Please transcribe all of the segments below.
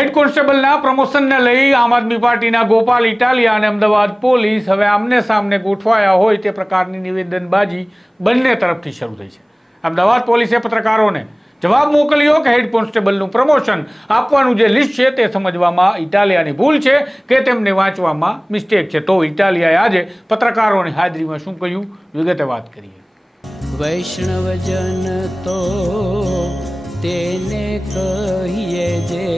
હેડ કોન્સ્ટેબલના પ્રમોશનને લઈ આમ આદમી પાર્ટીના ગોપાલ ઇટાલિયા અને અમદાવાદ પોલીસ હવે આમને સામને ગોઠવાયા હોય તે પ્રકારની નિવેદનબાજી બંને તરફથી શરૂ થઈ છે. અમદાવાદ પોલીસે પત્રકારોને જવાબ મોકલ્યો કે હેડ કોન્સ્ટેબલનું પ્રમોશન આપવાનું જે લિસ્ટ છે તે સમજવામાં ઇટાલિયાની ભૂલ છે કે તેમને વાંચવામાં મિસ્ટેક છે. તો ઇટાલિયાએ આજે પત્રકારોની હાજરીમાં શું કહ્યું? વિગતે વાત કરીએ. વૈષ્ણવજન તો તેને કહીએ જે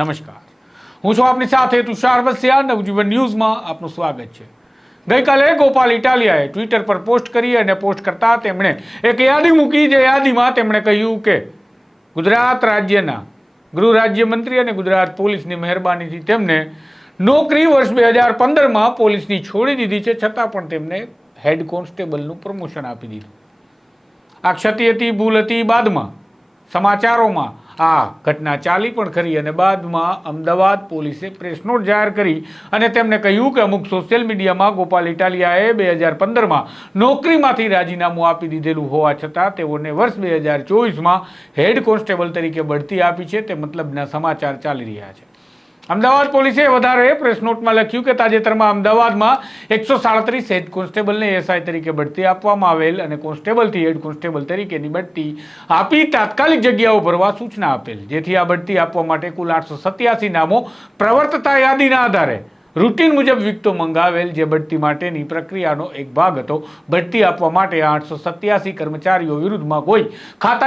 નમસ્કાર. હું છું આપની સાથે તુષાર બસિયા નવજીવન ન્યૂઝમાં આપનું સ્વાગત છે. ગઈકાલે ગોપાલ ઇટાલિયાએ ટ્વિટર પર પોસ્ટ કરી અને પોસ્ટ કરતા તેમણે એક યાદી મૂકી જે યાદીમાં તેમણે કહ્યું કે ગુજરાત રાજ્યના ગૃહ રાજ્યમંત્રી અને ગુજરાત પોલીસની મહેરબાનીથી તેમને નોકરી વર્ષ બે હજાર પંદરમાં પોલીસની છોડી દીધી છે, છતાં પણ તેમને હેડ કોન્સ્ટેબલનું પ્રમોશન આપી દીધું. આ ક્ષતિ હતી, ભૂલ હતી બાદમાં. સમાચારોમાં આ ઘટના ચાલી પણ ખરી અને બાદમાં અમદાવાદ પોલીસે પ્રેસ નોટ જાહેર કરી અને તેમણે કહ્યું કે અમુક સોશિયલ મીડિયામાં ગોપાલ ઇટાલિયાએ બે હજાર પંદરમાં નોકરીમાંથી રાજીનામું આપી દીધેલું હોવા છતાં તેઓને વર્ષ બે હજાર ચોવીસમાં હેડ કોન્સ્ટેબલ તરીકે બઢતી આપી છે તે મતલબના સમાચાર ચાલી રહ્યા છે. અમદાવાદ પોલીસે વધારે પ્રેસ નોટમાં લખ્યું કે તાજેતરમાં અમદાવાદમાં એકસો સાડત્રીસ હેડ કોન્સ્ટેબલને એસઆઈ તરીકે બઢતી આપવામાં આવેલ અને કોન્સ્ટેબલથી હેડ કોન્સ્ટેબલ તરીકેની બઢતી આપી તાત્કાલિક જગ્યાઓ ભરવા સૂચના આપેલ. જેથી આ બઢતી આપવા માટે કુલ આઠસો સત્યાસી નામો પ્રવર્તતા યાદીના આધારે રૂટીન મુજબ વિકતો મંગાવેલ જે બઢતી માટેની પ્રક્રિયાનો એક ભાગ હતો. બઢતી આપવા માટે આઠસો સત્યાસી કર્મચારીઓ વિરુદ્ધમાં કોઈ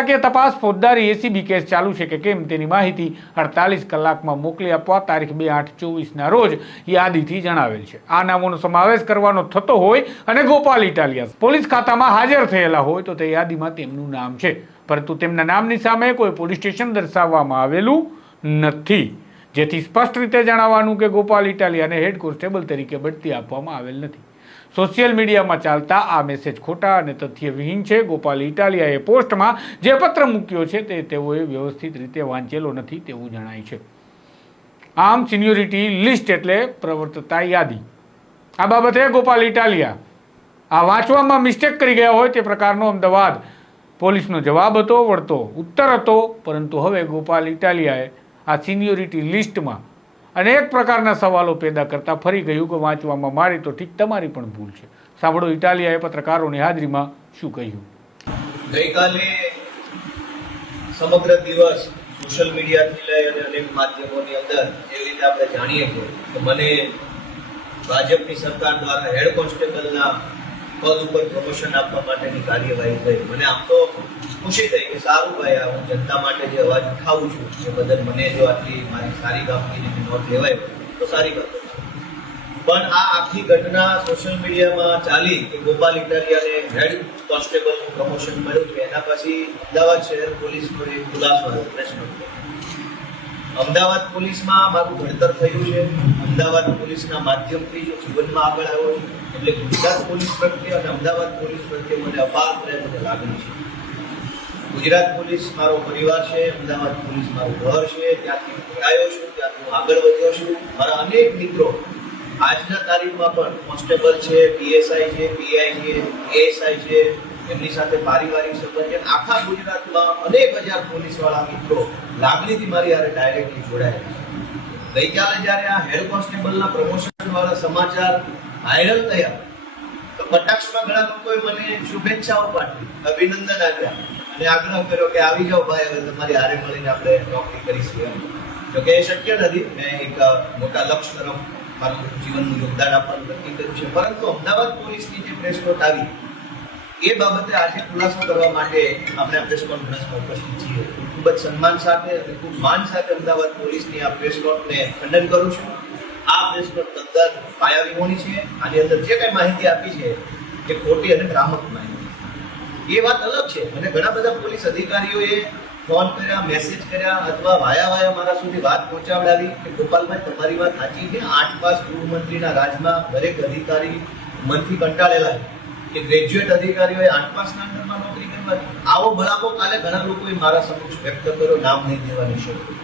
કે તપાસ ફોજદારી એસીબી કેસ ચાલુ છે કે કેમ તેની માહિતી અડતાલીસ કલાકમાં મોકલી આપવા તારીખ બે આઠ ચોવીસના રોજ યાદીથી જણાવેલ છે. આ નામોનો સમાવેશ કરવાનો થતો હોય અને ગોપાલ ઇટાલિયા પોલીસ ખાતામાં હાજર થયેલા હોય તો તે યાદીમાં તેમનું નામ છે. પરંતુ તેમના નામની સામે કોઈ પોલીસ સ્ટેશન દર્શાવવામાં આવેલું નથી. જેથી સ્પષ્ટ રીતે જણાવવાનું કે ગોપાલ ઇટાલિયાને હેડ કોન્સ્ટેબલ તરીકે બઢતી આપવામાં આવેલ નથી. સોશિયલ મીડિયામાં ચાલતા આ મેસેજ ખોટા અને તથ્યવિહીન છે. ગોપાલ ઇટાલિયાએ પોસ્ટમાં જે પત્ર મૂક્યો છે તે તેઓએ વ્યવસ્થિત રીતે વાંચેલો નથી તેવું જણાય છે. આમ સિન્યોરિટી લિસ્ટ એટલે પ્રવર્તતા યાદી. આ બાબતે ગોપાલ ઇટાલિયા, આ વાંચવામાં મિસ્ટેક કરી ગયા હોય તે પ્રકારનો અમદાવાદ પોલીસનો જવાબ હતો, વળતો, ઉત્તર હતો, પરંતુ હવે ગોપાલ ઇટાલિયાએ આ સિનિયોરિટી લિસ્ટમાં અનેક પ્રકારના સવાલો પેદા કરતા ફરી ગયું કે વાંચવામાં મારી તો ઠીક તમારી પણ ભૂલ છે. સાંભળો ઇટાલિયાએ પત્રકારોની હાજરીમાં શું કહ્યું? ગઈકાલે સમગ્ર દિવસ સોશિયલ મીડિયાથી લઈ અને અનેક માધ્યમોની અંદર જે રીતે આપણે જાણીએ છીએ કે મને ભાજપની સરકાર દ્વારા હેડ કોન્સ્ટેબલના પદ ઉપર પ્રમોશન આપવા માટેની કાર્યવાહી થઈ. મને આમ તો ખુશી થઈ કે સારું ભાઈ, આ હું જનતા માટે જે અવાજ ઉઠાવું છું, એ બદલ મને જો આટલી મારી સારી કામગીરીની નોંધ લેવાય, તો સારી બાબત પણ આ આખી ઘટના સોશિયલ મીડિયામાં ચાલી કે ગોપાલ ઇટાલિયાને હેડ કોન્સ્ટેબલનું પ્રમોશન મળ્યું છે એના પછી અમદાવાદ શહેર પોલીસનો એક ખુલાસો આવ્યો પ્રેસ નોટ અમદાવાદ પોલીસમાં મારું ઘડતર થયું છે. અમદાવાદ પોલીસના માધ્યમથી જો જીવનમાં આગળ આવ્યો છું, એટલે ગુજરાત પોલીસ પ્રત્યે અને અમદાવાદ પોલીસ પ્રત્યે મને અપાર પ્રેમ અને લાગણી છે. ગુજરાત પોલીસ મારો પરિવાર છે, અમદાવાદ પોલીસ મારું ઘર છે, ત્યાંથી હું છું, ત્યાંથી હું આગળ વધ્યો છું. મારા અનેક મિત્રો આજના તારીખમાં પણ કોન્સ્ટેબલ છે, પીએસઆઈ છે, પીઆઈ છે એએસઆઈ છે એમની સાથે પારિવારિક સંબંધ આખા ગુજરાતમાં અનેક હજાર પોલીસવાળા મિત્રો લાગણીથી મારી હારે ડાયરેક્ટલી જોડાયેલા છે. ગઈકાલે જ્યારે આ હેડ કોન્સ્ટેબલના પ્રમોશન વાળા સમાચાર વાયરલ થયા, તો કટાક્ષમાં ઘણા લોકોએ મને શુભેચ્છાઓ પાઠવી, અભિનંદન આપ્યા અને આગ્રહ કર્યો કે આવી જાઓ ભાઈ, હવે તમારી હારે મળીને આપણે નોકરી કરીશું એમ. જો કે એ શક્ય નથી. મેં એક મોટા લક્ષ્ય તરફ મારું જીવનનું યોગદાન આપવાનું નક્કી કર્યું છે. પરંતુ અમદાવાદ પોલીસની જે પ્રેસ નોટ આવી એ બાબતે આજે ખુલાસો કરવા માટે આપણે આ પ્રેસ કોન્ફરન્સમાં ઉપસ્થિત છીએ. ખૂબ જ સન્માન સાથે અને ખૂબ માન સાથે અમદાવાદ પોલીસની આ પ્રેસ નોટને ખંડન કરું છું. આ પ્રેસ નોટ તદ્દન પાયાવિહોણી છે. આની અંદર જે કંઈ માહિતી આપી છે, એ ખોટી અને ભ્રામક માહિતી એ વાત અલગ છે. મને ઘણા બધા પોલીસ અધિકારીઓએ ફોન કર્યા મેસેજ કર્યા અથવા વાયા વાયા મારા સુધી વાત પહોંચાડાવી કે ગોપાલભાઈ, તમારી વાત સાચી છે. આઠ પાસ ગૃહમંત્રીના રાજમાં દરેક અધિકારી મનથી કંટાળેલા છે. કે ગ્રેજ્યુએટ અધિકારીઓએ આઠ પાસના અંડરમાં નોકરી કરવાની. આવો ભલાકો કાલે ઘણા લોકોએ મારા સમક્ષ વ્યક્ત કર્યો, નામ નહીં દેવાની શરૂ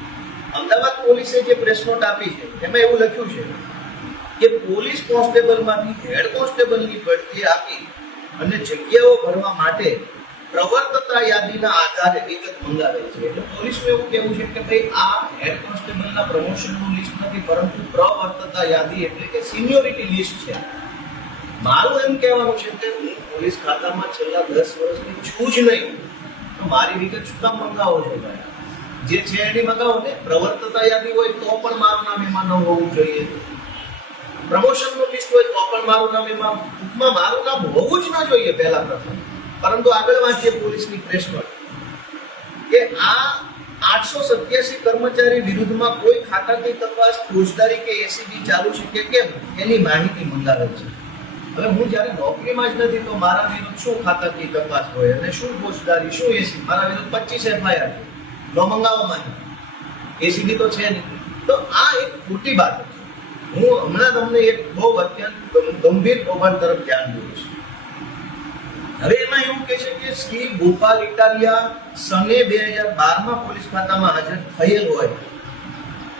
અમદાવાદ પોલીસે જે પ્રેસ નોટ આપી છે, એમાં એવું લખ્યું છે કે પોલીસ કોન્સ્ટેબલમાંથી હેડ કોન્સ્ટેબલની બઢતી આપી અને જગ્યાઓ ભરવા માટે પ્રવર્તતા યાદીના આધારે વિગત મંગાવે છે. એટલે પોલીસનું એવું કહેવું છે કે ભાઈ, આ હેડ કોન્સ્ટેબલના પ્રમોશનનું લિસ્ટ નથી, પરંતુ પ્રવર્તતા યાદી એટલે કે સિનિયોરિટી લિસ્ટ છે મારું એમ કહેવાનું છે કે હું પોલીસ ખાતામાં છેલ્લા દસ વર્ષથી છું જ નહીં. તો મારી વિગત શું કામ મંગાવો છો ભાઈ. જે છે એની મંગાવો ને પ્રવર્તતા યાદી હોય તો પણ મારું નામ એમાં ન હોવું જોઈએ. પ્રમોશનનું લિસ્ટ હોય તો પણ મારું નામ એમાં ટૂંકમાં મારું નામ હોવું જ ન જોઈએ પહેલા પ્રથમ. પરંતુ આગળ વાંચીએ પોલીસની પ્રેસ નોટ કે આ આઠસો સત્યાસી કર્મચારી વિરુદ્ધમાં કોઈ ખાતાકીય તપાસ, ફોજદારી કે એસીબી ચાલુ છે કે કેમ? એની માહિતી મંગાવે છે. હવે હું જ્યારે નોકરીમાં જ નથી તો મારા વિરુદ્ધ શું ખાતાકીય તપાસ હોય અને શું ફોજદારી, શું એસી? મારા વિરુદ્ધ પચીસ એફઆઈઆર નો મંગાવવામાં એસીબી તો છે નહીં. તો આ એક ખોટી બાબત છે. હું હમણાં તમને એક બહુ અત્યંત ગંભીર કૌભાંડ તરફ ધ્યાન દઉં છું. હવે એમાં એવું કહે છે કે શ્રી ગોપાલ ઇટાલિયા સને બે હજાર બારમાં પોલીસ ખાતામાં હાજર થયેલ હોય.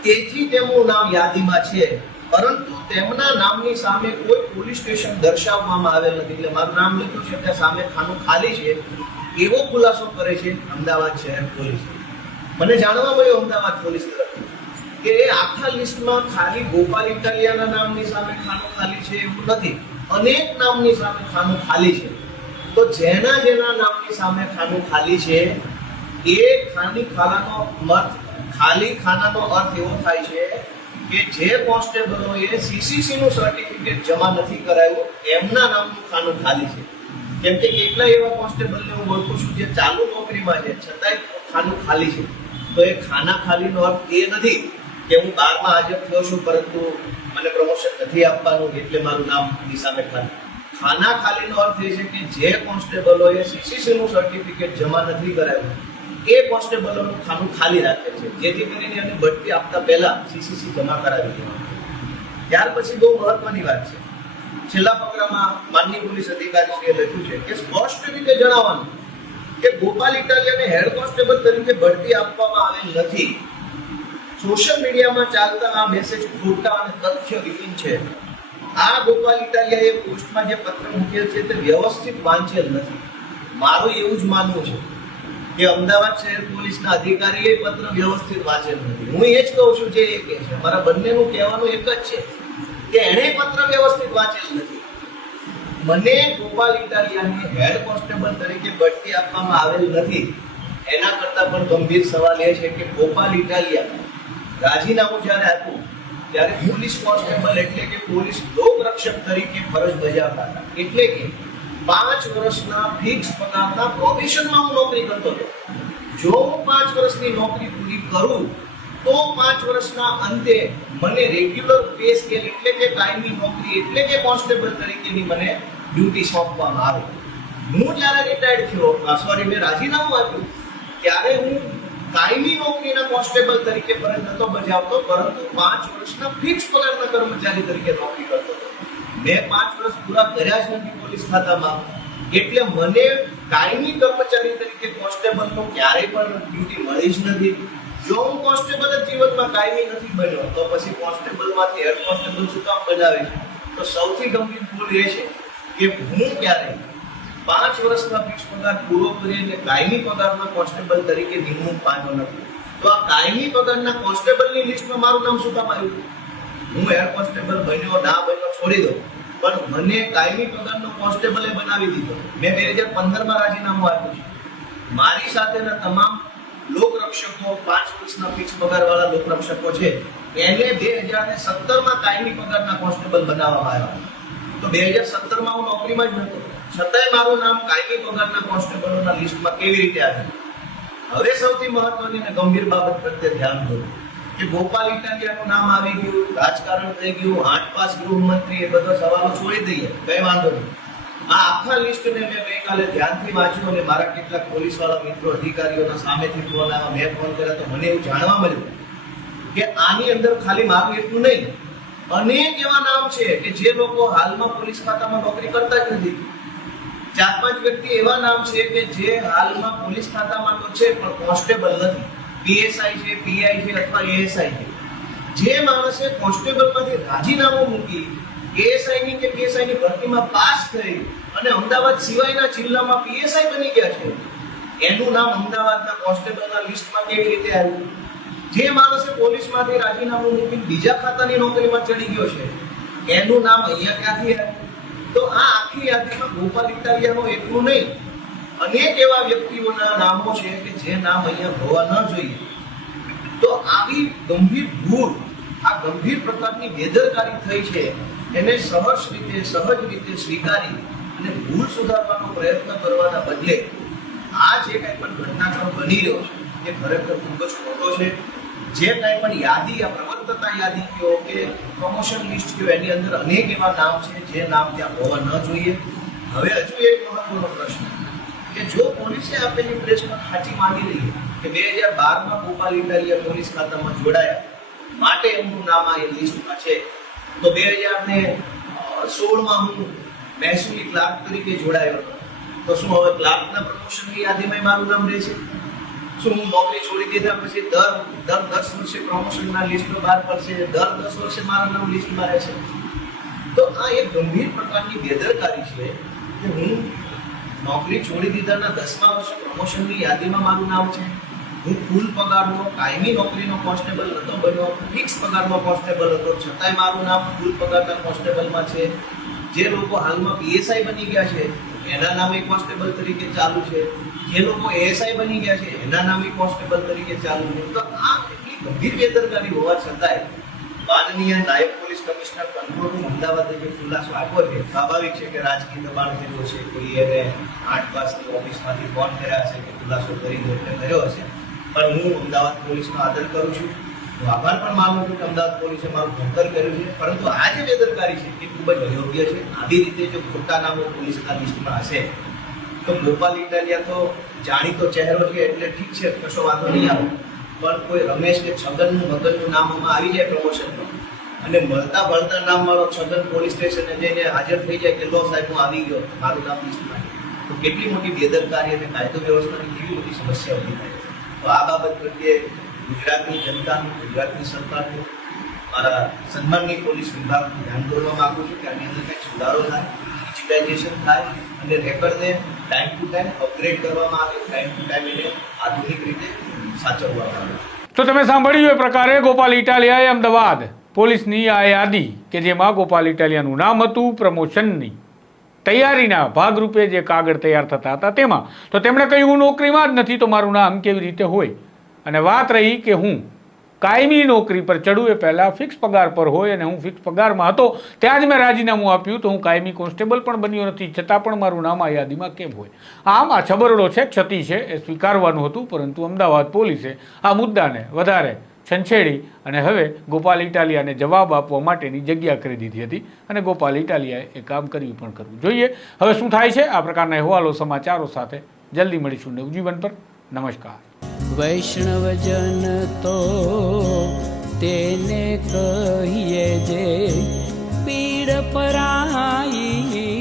તેથી તેમનું નામ યાદીમાં છે. પરંતુ તેમના નામની સામે કોઈ પોલીસ સ્ટેશન દર્શાવવામાં આવેલ નથી. એટલે મારું નામ લખ્યું છે, ત્યાં સામે ખાનું ખાલી છે. એવો ખુલાસો કરે છે અમદાવાદ શહેર પોલીસ. મને જાણવા મળ્યું અમદાવાદ પોલીસ તરફ કે આખા લિસ્ટમાં ખાલી ગોપાલ ઇટાલિયાના નામની સામે ખાનું ખાલી છે એવું નથી. અનેક નામની સામે ખાનું ખાલી છે. તો જેના જેના નામની સામે ખાનું ખાલી છે, એ ખાની ખાનાનો મત ખાલી ખાનાનો અર્થ એવો થાય છે કે જે કોન્સ્ટેબલોએ સીસીસી નું સર્ટિફિકેટ જમા નથી કરાયું, એમના નામનું ખાનું ખાલી છે. કેમ કે કેટલા એવા કોન્સ્ટેબલને હું ઓળખું છું જે ચાલુ નોકરીમાં છે, છતાંય ખાનું ખાલી છે. તો એ ખાના ખાલીનો અર્થ એ નથી કે હું બારમાં હાજર થયો છું, પરંતુ મને પ્રમોશન નથી આપવાનું, એટલે મારું નામ નિશામે ખાલી ખાના ખાલીનો અર્થ એ છે કે જે કોન્સ્ટેબલોએ સીસીસી નું સર્ટિફિકેટ જમા નથી કરાવ્યું એ કોન્સ્ટેબલોનું ખાનું ખાલી રાખે છે. જેથી કરીને એને બઢતી આપતા પહેલા સીસીસી જમા કરાવી દેવાનું. ત્યાર પછી બહુ મહત્વની વાત છે. છેલ્લા પગરામાં માનની પોલીસ અધિકારીશ્રીએ લખ્યું છે કે સ્પષ્ટ રીતે જણાવવાનું કે ગોપાલ ઇટાલિયાને હેડ કોન્સ્ટેબલ તરીકે બઢતી આપવામાં આવેલ નથી. સોશિયલ મીડિયામાં ચાલતા આ મેસેજ ખોટા અને તથ્ય વિહીન છે. આ ગોપાલ ઇટાલિયાએ પોસ્ટમાં જે પત્ર મૂકેલ છે તે વ્યવસ્થિત વાંચેલ નથી. મારું એવું જ માનવું છે. કે અમદાવાદ શહેર પોલીસના અધિકારીએ પત્ર વ્યવસ્થિત વાંચેલ નથી. હું એ જ કહું છું જે એ કહે છે. મારા બંનેનું કહેવાનું એક જ છે કે એણે પત્ર વ્યવસ્થિત વાંચેલ નથી. મને ગોપાલ ઇટાલિયાને હેડ કોન્સ્ટેબલ તરીકે બઢતી આપવામાં આવેલ નથી. એના કરતાં પણ ગંભીર સવાલ એ છે કે ગોપાલ ઇટાલિયા રાજીનામું જ્યારે આપ્યું, ત્યારે પોલીસ કોન્સ્ટેબલ એટલે કે પોલીસ લોકરક્ષક તરીકે ફરજ બજાવતા હતા. એટલે કે પાંચ વર્ષના ફિક્સ પગારના પ્રોબેશનમાં હું નોકરી કરતો હતો. જો હું પાંચ વર્ષની નોકરી પૂરી કરું, તો પાંચ વર્ષના અંતે મને રેગ્યુલર પે સ્કેલ એટલે કે કાયમી નોકરી એટલે કે કોન્સ્ટેબલ તરીકેની મને ડ્યુટી સોંપવામાં આવે. હું જ્યારે રિટાયર્ડ થયો સોરી મેં રાજીનામું આપ્યું, ત્યારે હું કાયમી નોકરીના કોન્સ્ટેબલ તરીકે ફરજ નતો બજાવતો, પરંતુ પાંચ વર્ષના ફિક્સ પગારના કર્મચારી તરીકે નોકરી કરતો હતો. મેં પાંચ વર્ષ પૂરા કર્યા જ નથી પોલીસ ખાતામાં. એટલે મને કાયમી કર્મચારી તરીકે કોન્સ્ટેબલનો ક્યારેય પણ ડ્યુટી મળી જ નથી. જો હું કોન્સ્ટેબલ જ જીવનમાં કાયમી નથી બન્યો, તો પછી કોન્સ્ટેબલમાંથી હેડ કોન્સ્ટેબલ શું કામ છે તો સૌથી ગંભીર ભૂલ એ છે કે હું ક્યારેય પાંચ વર્ષના ફિક્સ પગાર પૂરો કરીને કાયમી પગારના કોન્સ્ટેબલ તરીકે નિમણૂક પામ્યો નથી. તો આ કાયમી પગારના કોન્સ્ટેબલની લિસ્ટમાં મારું નામ શું કામ આવ્યું? હું હેડ કોન્સ્ટેબલ બન્યો, ના બન્યો છોડી દઉં. પણ મને કાયમી પગારનો કોન્સ્ટેબલે બનાવી દીધો. મેં બે હજાર પંદરમાં રાજીનામું આપ્યું છે. મારી સાથેના તમામ લોકરક્ષકો, પાંચ વર્ષના ફિક્સ પગારવાળા લોકરક્ષકો છે, એને બે હજાર ને સત્તરમાં કાયમી પગારના કોન્સ્ટેબલ બનાવવામાં આવ્યા. તો બે હજાર સત્તરમાં હું નોકરીમાં જ નહોતો છતાંય મારું નામ કાયમી પગારના કોન્સ્ટેબલોના લિસ્ટમાં કેવી રીતે આવ્યું? હવે સૌથી મહત્વની અને ગંભીર બાબત પ્રત્યે ધ્યાન દો. કે ગોપાલ ઇટાલિયાનું નામ આવી ગયું, રાજકારણ થઈ ગયું, આઠ પાસ ગૃહમંત્રી એ બધા સવાલો છોડી દઈએ, કઈ વાંધો નહીં. આ આખા લિસ્ટને મેં ગઈકાલે ધ્યાનથી વાંચ્યું અને મારા કેટલાક પોલીસવાળા મિત્રો, અધિકારીઓના સામેથી ફોન આવ્યા, મેં ફોન કર્યા તો મને એવું જાણવા મળ્યું કે આની અંદર ખાલી મારું એટલું નહીં, અનેક એવા નામ છે કે જે લોકો હાલમાં પોલીસ ખાતામાં નોકરી કરતા જ નથી. ચાર પાંચ વ્યક્તિ એવા નામ છે કે જે હાલમાં પોલીસ ખાતામાં તો છે, પણ કોન્સ્ટેબલ નથી. પીએસઆઈ છે પીઆઈ છે અથવા એએસઆઈ છે. જે માણસે કોન્સ્ટેબલમાંથી રાજીનામું મૂકી એએસઆઈ ની કે પીએસઆઈ ની ભરતીમાં પાસ થઈ અને અમદાવાદ સિવાયના જિલ્લામાં પીએસઆઈ બની ગયા છે, એનું નામ અમદાવાદના કોન્સ્ટેબલના લિસ્ટમાં કેવી રીતે આવ્યું? જે માણસે પોલીસમાંથી રાજીનામું મૂકીને બીજા ખાતાની નોકરીમાં ચડી ગયો છે, એનું નામ અહીંયા ક્યાંથી આવ્યું? તો આ આખી યાદીમાં ગોપાલ ઇટાલિયાનો એકલું નહીં અનેક એવા વ્યક્તિઓના નામો છે કે જે નામ અહીંયા હોવા ન જોઈએ. તો આવી ગંભીર ભૂલ, આ ગંભીર પ્રકારની બેદરકારી થઈ છે, એને સહજ રીતે સહજ રીતે સ્વીકારી અને ભૂલ સુધારવાનો પ્રયત્ન કરવાના બદલે આ જે કંઈ પણ ઘટનાક્રમ બની રહ્યો છે, એ ખરેખર ખૂબ જ ખોટો છે. જે કાંઈ પણ યાદી, આ પ્રવર્તતા યાદી કયો કે પ્રમોશન લિસ્ટ કયો, એની અંદર અનેક એવા નામ છે જે નામ ત્યાં હોવા ન જોઈએ. હવે હજુ એક મહત્વનો પ્રશ્ન. કે જો પોલીસે આપેલી પ્રેસમાં ખાંચી માંગી લઈએ કે બે હજાર બારમાં ગોપાલ ઇટાલિયા પોલીસ ખાતામાં જોડાયા, માટે એમનું નામ આ લિસ્ટમાં છે, તો બે હજાર ને સોળમાં હું મહેસૂલી ક્લાર્ક તરીકે જોડાયો હતો. તો શું હવે ક્લાર્કના પ્રમોશનની યાદીમાં મારું નામ રહે છે? શું હું નોકરી છોડી દીધા પછી દર દર દસ વર્ષે પ્રમોશનના લિસ્ટમાં બહાર પડશે દર દસ વર્ષે મારું નામ લિસ્ટમાં રહેશે તો આ એક ગંભીર પ્રકારની બેદરકારી છે કે હું નોકરી છોડી દીધાના દસમા વર્ષે પ્રમોશનની યાદીમાં મારું નામ છે. હું ફૂલ પગારનો, કાયમી નોકરીનો કોન્સ્ટેબલ નહોતો બન્યો ફિક્સ પગારનો કોન્સ્ટેબલ હતો. છતાંય મારું નામ ફૂલ પગારના કોન્સ્ટેબલમાં છે. જે લોકો હાલમાં પીએસઆઈ બની ગયા છે, એના નામે કોન્સ્ટેબલ તરીકે ચાલુ છે. જે લોકો એએસઆઈ બની ગયા છે, એના નામે કોન્સ્ટેબલ તરીકે ચાલુ છે. તો આ એટલી ગંભીર બેદરકારી હોવા છતાંય માનનીય નાયબ પોલીસ કમિશનર કંટ્રોલ અમદાવાદે જે ખુલાસો આપ્યો છે, સ્વાભાવિક છે કે રાજકીય દબાણ કર્યો છે કોઈ એને આઠ પાસની ઓફિસમાંથી ફોન કર્યા હશે કે ખુલાસો કરી દો એટલે કર્યો હશે. પણ હું અમદાવાદ પોલીસનો આદર કરું છું. હું આભાર પણ માનું છું કે અમદાવાદ પોલીસે મારું ભણતર કર્યું છે, પરંતુ આ જે બેદરકારી છે એ ખૂબ જ અયોગ્ય છે. આવી રીતે જો ખોટા નામો પોલીસના લિસ્ટમાં હશે, તો ગોપાલ ઇટાલિયા તો જાણીતો ચહેરો છે એટલે ઠીક છે, કશો વાંધો નહીં આવે. પણ કોઈ રમેશ કે છગનનું, મગનનું નામ આવી જાય પ્રમોશનમાં અને મળતા ભળતા નામ મારો છગન પોલીસ સ્ટેશને જઈને હાજર થઈ જાય કે, લો સાહેબ, હું આવી ગયો. મારું નામ લિસ્ટમાં તો કેટલી મોટી બેદરકારી અને કાયદો વ્યવસ્થાની કેવી મોટી સમસ્યા ઊભી થાય તો આ બાબત પ્રત્યે ગુજરાતની જનતાનું, ગુજરાતની સરકારનું, મારા સન્માનની પોલીસ વિભાગનું ધ્યાન દોરવા માગું છું કે આની અંદર કંઈક સુધારો થાય, ડિજિટાઇઝેશન થાય અને રેકર્ડને ટાઈમ ટુ ટાઈમ અપગ્રેડ કરવામાં આવે ટાઈમ ટુ ટાઈમ એને આધુનિક રીતે સાચવવામાં આવે. તો તમે સાંભળ્યું એ પ્રકારે ગોપાલ ઇટાલિયાએ અમદાવાદ પોલીસની આ યાદી કે જેમાં ગોપાલ ઇટાલિયાનું નામ હતું, પ્રમોશનની તૈયારીના ભાગરૂપે જે કાગળ તૈયાર થતા હતા તેમાં. તો તેમણે કહ્યું, હું નોકરીમાં જ નથી, તો મારું નામ કેવી રીતે હોય? અને વાત રહી કે હું કાયમી નોકરી પર ચડું એ પહેલાં ફિક્સ પગાર પર હોય અને હું ફિક્સ પગારમાં હતો, ત્યાં જ મેં રાજીનામું આપ્યું તો હું કાયમી કોન્સ્ટેબલ પણ બન્યો નથી, છતાં પણ મારું નામ આ યાદીમાં કેમ હોય? આમ આ છબરડો છે, ક્ષતિ છે, એ સ્વીકારવાનું હતું, પરંતુ અમદાવાદ પોલીસે આ મુદ્દાને વધારે છંછેડી અને હવે ગોપાલ ઇટાલિયાને જવાબ આપવા માટેની જગ્યા કરી દીધી હતી અને ગોપાલ ઇટાલિયાએ એ કામ કર્યું પણ કરવું જોઈએ, હવે શું થાય છે? આ પ્રકારના અહેવાલો સમાચારો સાથે જલ્દી મળીશું નવજીવન પર. નમસ્કાર. વૈષ્ણવજન તો તેને કહીએ જે પીડ પરાઈ